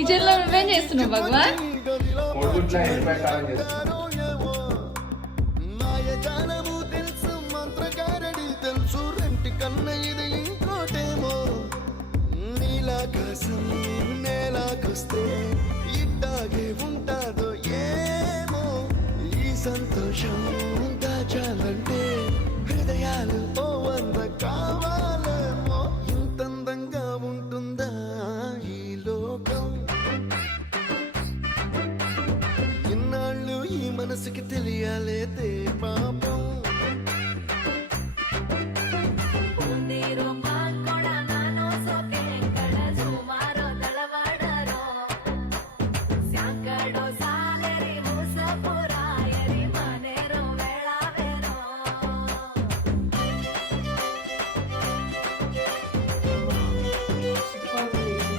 Kitchen లో నువ్వేం చేస్తున్నావు భగవాన్? నేలాకొస్తే ఇట్టాగే ఉంటాదో ఏమో ఈ సంతోషం